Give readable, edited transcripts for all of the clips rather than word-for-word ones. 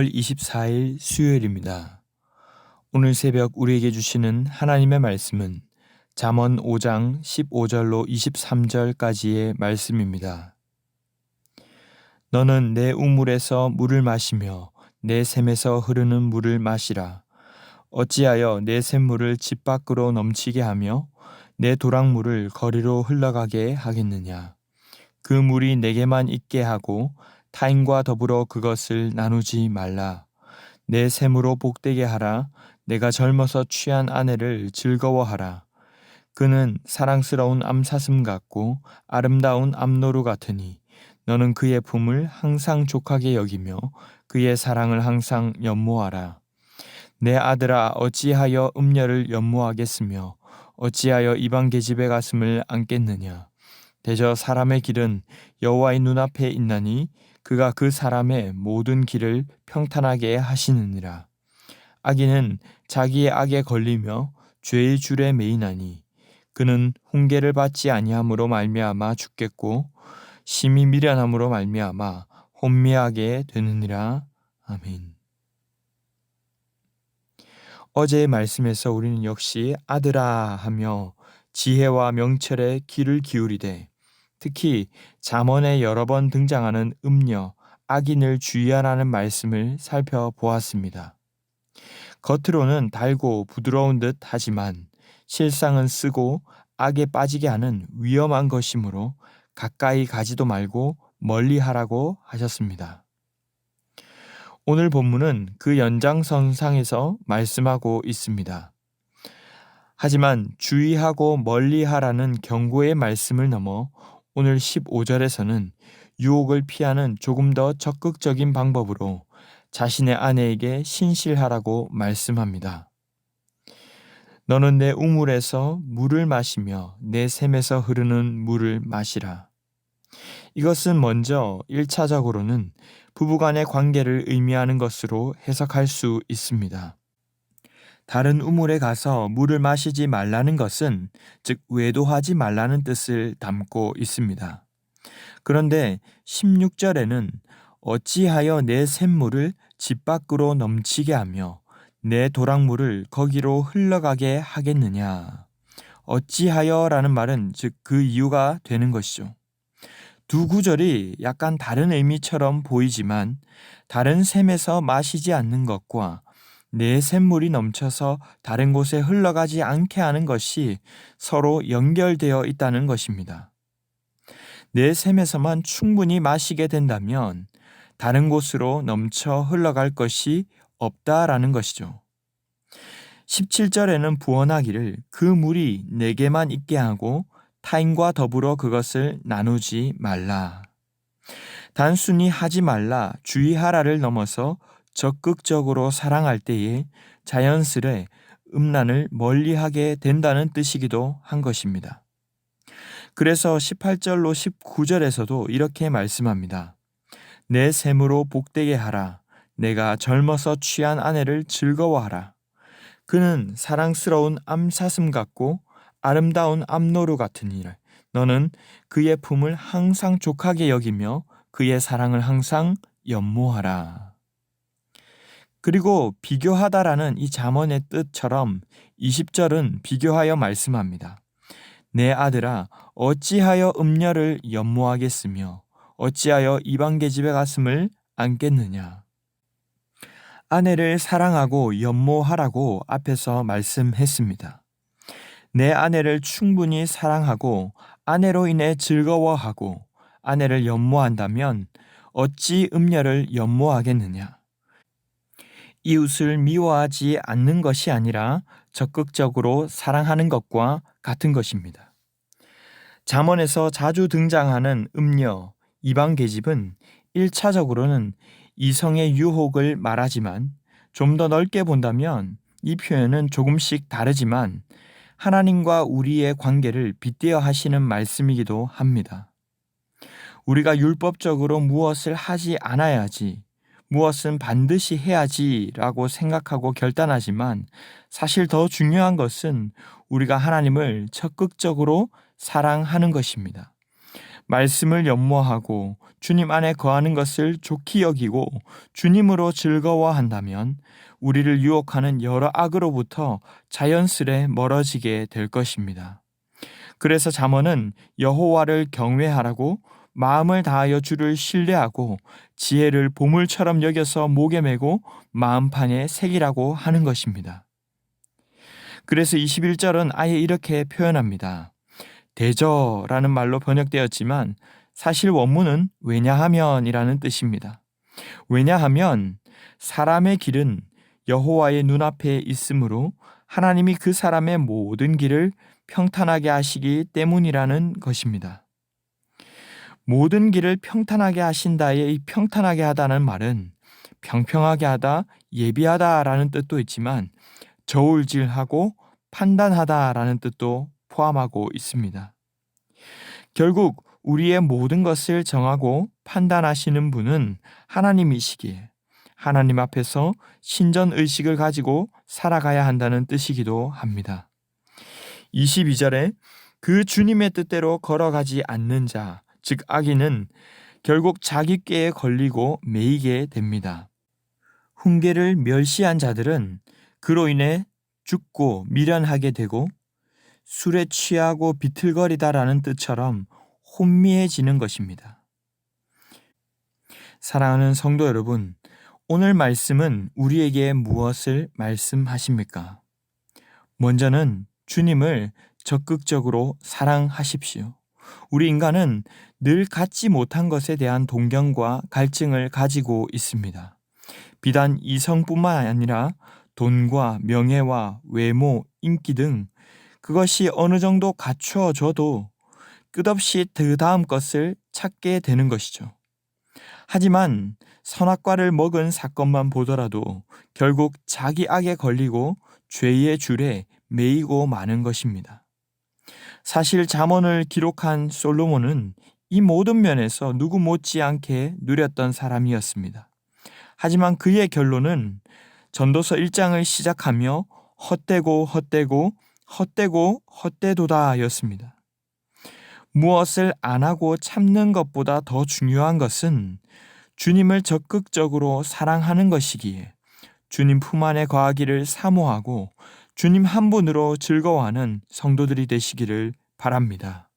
3월 24일 수요일입니다. 오늘 새벽 우리에게 주시는 하나님의 말씀은 잠언 5장 15절로 23절까지의 말씀입니다. 너는 내 우물에서 물을 마시며 내 샘에서 흐르는 물을 마시라. 어찌하여 내 샘물을 집 밖으로 넘치게 하며 내 도랑물을 거리로 흘러가게 하겠느냐. 그 물이 내게만 있게 하고 타인과 더불어 그것을 나누지 말라. 내 샘으로 복되게 하라. 내가 젊어서 취한 아내를 즐거워하라. 그는 사랑스러운 암사슴 같고 아름다운 암노루 같으니 너는 그의 품을 항상 족하게 여기며 그의 사랑을 항상 연모하라. 내 아들아, 어찌하여 음녀를 연모하겠으며 어찌하여 이방 계집의 가슴을 안겠느냐. 대저 사람의 길은 여호와의 눈앞에 있나니 그가 그 사람의 모든 길을 평탄하게 하시느니라. 악인은 자기의 악에 걸리며 죄의 줄에 매이나니 그는 훈계를 받지 아니함으로 말미암아 죽겠고 심히 미련함으로 말미암아 혼미하게 되느니라. 아멘. 어제의 말씀에서 우리는 역시 아들아 하며 지혜와 명철에 귀를 기울이되 특히 잠언에 여러 번 등장하는 음녀, 악인을 주의하라는 말씀을 살펴보았습니다. 겉으로는 달고 부드러운 듯 하지만 실상은 쓰고 악에 빠지게 하는 위험한 것이므로 가까이 가지도 말고 멀리 하라고 하셨습니다. 오늘 본문은 그 연장선상에서 말씀하고 있습니다. 하지만 주의하고 멀리 하라는 경고의 말씀을 넘어 오늘 15절에서는 유혹을 피하는 조금 더 적극적인 방법으로 자신의 아내에게 신실하라고 말씀합니다. 너는 내 우물에서 물을 마시며 내 샘에서 흐르는 물을 마시라. 이것은 먼저 1차적으로는 부부간의 관계를 의미하는 것으로 해석할 수 있습니다. 다른 우물에 가서 물을 마시지 말라는 것은 즉 외도하지 말라는 뜻을 담고 있습니다. 그런데 16절에는 어찌하여 내 샘물을 집 밖으로 넘치게 하며 내 도랑물을 거기로 흘러가게 하겠느냐. 어찌하여라는 말은 즉 그 이유가 되는 것이죠. 두 구절이 약간 다른 의미처럼 보이지만 다른 샘에서 마시지 않는 것과 내 샘물이 넘쳐서 다른 곳에 흘러가지 않게 하는 것이 서로 연결되어 있다는 것입니다. 내 샘에서만 충분히 마시게 된다면 다른 곳으로 넘쳐 흘러갈 것이 없다라는 것이죠. 17절에는 부언하기를 그 물이 내게만 있게 하고 타인과 더불어 그것을 나누지 말라. 단순히 하지 말라, 주의하라를 넘어서 적극적으로 사랑할 때에 자연스레 음란을 멀리하게 된다는 뜻이기도 한 것입니다. 그래서 18절로 19절에서도 이렇게 말씀합니다. 내 샘으로 복되게 하라. 내가 젊어서 취한 아내를 즐거워하라. 그는 사랑스러운 암사슴 같고 아름다운 암노루 같으니라. 너는 그의 품을 항상 족하게 여기며 그의 사랑을 항상 연모하라. 그리고 비교하다라는 이 잠언의 뜻처럼 20절은 비교하여 말씀합니다. 내 아들아, 어찌하여 음녀를 연모하겠으며 어찌하여 이방 계집의 가슴을 안겠느냐. 아내를 사랑하고 연모하라고 앞에서 말씀했습니다. 내 아내를 충분히 사랑하고 아내로 인해 즐거워하고 아내를 연모한다면 어찌 음녀를 연모하겠느냐. 이웃을 미워하지 않는 것이 아니라 적극적으로 사랑하는 것과 같은 것입니다. 잠언에서 자주 등장하는 음녀, 이방 계집은 1차적으로는 이성의 유혹을 말하지만 좀 더 넓게 본다면 이 표현은 조금씩 다르지만 하나님과 우리의 관계를 빗대어 하시는 말씀이기도 합니다. 우리가 율법적으로 무엇을 하지 않아야지, 무엇은 반드시 해야지라고 생각하고 결단하지만 사실 더 중요한 것은 우리가 하나님을 적극적으로 사랑하는 것입니다. 말씀을 연모하고 주님 안에 거하는 것을 좋게 여기고 주님으로 즐거워한다면 우리를 유혹하는 여러 악으로부터 자연스레 멀어지게 될 것입니다. 그래서 잠언은 여호와를 경외하라고 마음을 다하여 주를 신뢰하고 지혜를 보물처럼 여겨서 목에 메고 마음판에 새기라고 하는 것입니다. 그래서 21절은 아예 이렇게 표현합니다. 대저라는 말로 번역되었지만 사실 원문은 왜냐하면이라는 뜻입니다. 왜냐하면 사람의 길은 여호와의 눈앞에 있으므로 하나님이 그 사람의 모든 길을 평탄하게 하시기 때문이라는 것입니다. 모든 길을 평탄하게 하신다의 이 평탄하게 하다는 말은 평평하게 하다, 예비하다라는 뜻도 있지만 저울질하고 판단하다라는 뜻도 포함하고 있습니다. 결국 우리의 모든 것을 정하고 판단하시는 분은 하나님이시기에 하나님 앞에서 신전의식을 가지고 살아가야 한다는 뜻이기도 합니다. 22절에 그 주님의 뜻대로 걸어가지 않는 자, 즉 악인은 결국 자기 꾀에 걸리고 매이게 됩니다. 훈계를 멸시한 자들은 그로 인해 죽고 미련하게 되고 술에 취하고 비틀거리다라는 뜻처럼 혼미해지는 것입니다. 사랑하는 성도 여러분, 오늘 말씀은 우리에게 무엇을 말씀하십니까? 먼저는 주님을 적극적으로 사랑하십시오. 우리 인간은 늘 갖지 못한 것에 대한 동경과 갈증을 가지고 있습니다. 비단 이성뿐만 아니라 돈과 명예와 외모, 인기 등 그것이 어느 정도 갖추어져도 끝없이 그 다음 것을 찾게 되는 것이죠. 하지만 선악과를 먹은 사건만 보더라도 결국 자기 악에 걸리고 죄의 줄에 매이고 마는 것입니다. 사실 잠언을 기록한 솔로몬은 이 모든 면에서 누구 못지않게 누렸던 사람이었습니다. 하지만 그의 결론은 전도서 1장을 시작하며 헛되고 헛되고 헛되고 헛되도다였습니다. 무엇을 안 하고 참는 것보다 더 중요한 것은 주님을 적극적으로 사랑하는 것이기에 주님 품 안에 거하기를 사모하고 주님 한 분으로 즐거워하는 성도들이 되시기를 바랍니다.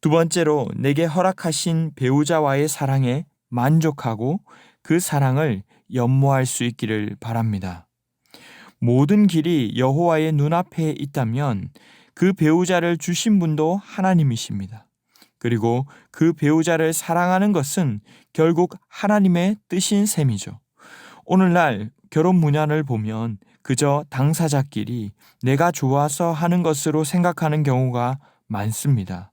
두 번째로 내게 허락하신 배우자와의 사랑에 만족하고 그 사랑을 연모할 수 있기를 바랍니다. 모든 길이 여호와의 눈앞에 있다면 그 배우자를 주신 분도 하나님이십니다. 그리고 그 배우자를 사랑하는 것은 결국 하나님의 뜻인 셈이죠. 오늘날 결혼 문안을 보면 그저 당사자끼리 내가 좋아서 하는 것으로 생각하는 경우가 많습니다.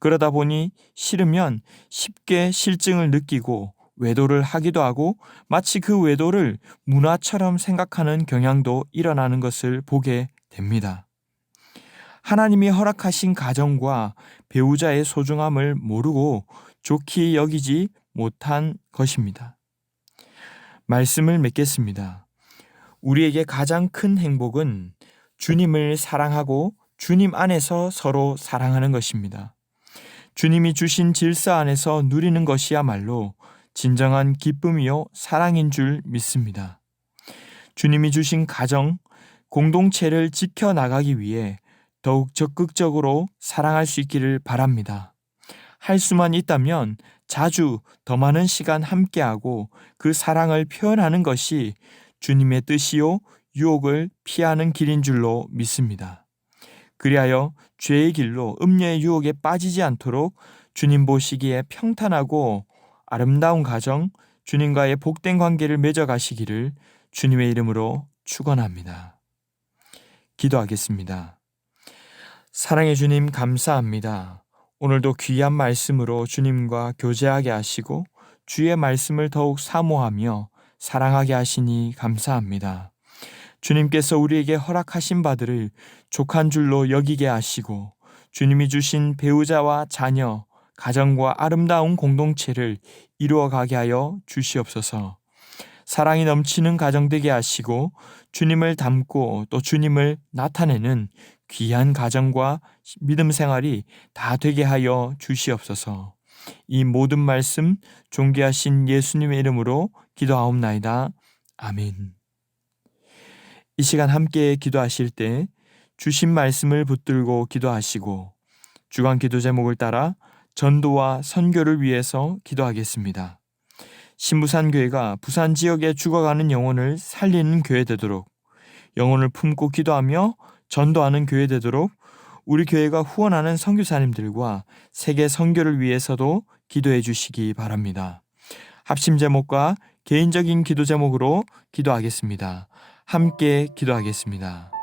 그러다 보니 싫으면 쉽게 실증을 느끼고 외도를 하기도 하고 마치 그 외도를 문화처럼 생각하는 경향도 일어나는 것을 보게 됩니다. 하나님이 허락하신 가정과 배우자의 소중함을 모르고 좋게 여기지 못한 것입니다. 말씀을 맺겠습니다. 우리에게 가장 큰 행복은 주님을 사랑하고 주님 안에서 서로 사랑하는 것입니다. 주님이 주신 질서 안에서 누리는 것이야말로 진정한 기쁨이요 사랑인 줄 믿습니다. 주님이 주신 가정, 공동체를 지켜나가기 위해 더욱 적극적으로 사랑할 수 있기를 바랍니다. 할 수만 있다면 자주 더 많은 시간 함께하고 그 사랑을 표현하는 것이 주님의 뜻이요 유혹을 피하는 길인 줄로 믿습니다. 그리하여 죄의 길로 음녀의 유혹에 빠지지 않도록 주님 보시기에 평탄하고 아름다운 가정, 주님과의 복된 관계를 맺어가시기를 주님의 이름으로 축원합니다. 기도하겠습니다. 사랑의 주님 감사합니다. 오늘도 귀한 말씀으로 주님과 교제하게 하시고 주의 말씀을 더욱 사모하며 사랑하게 하시니 감사합니다. 주님께서 우리에게 허락하신 바들을 족한 줄로 여기게 하시고 주님이 주신 배우자와 자녀, 가정과 아름다운 공동체를 이루어가게 하여 주시옵소서. 사랑이 넘치는 가정 되게 하시고 주님을 닮고 또 주님을 나타내는 귀한 가정과 믿음 생활이 다 되게 하여 주시옵소서. 이 모든 말씀 존귀하신 예수님의 이름으로 기도하옵나이다. 아멘. 이 시간 함께 기도하실 때 주신 말씀을 붙들고 기도하시고 주간 기도 제목을 따라 전도와 선교를 위해서 기도하겠습니다. 신부산교회가 부산 지역에 죽어가는 영혼을 살리는 교회 되도록, 영혼을 품고 기도하며 전도하는 교회 되도록 우리 교회가 후원하는 선교사님들과 세계 선교를 위해서도 기도해 주시기 바랍니다. 합심 제목과 개인적인 기도 제목으로 기도하겠습니다. 함께 기도하겠습니다.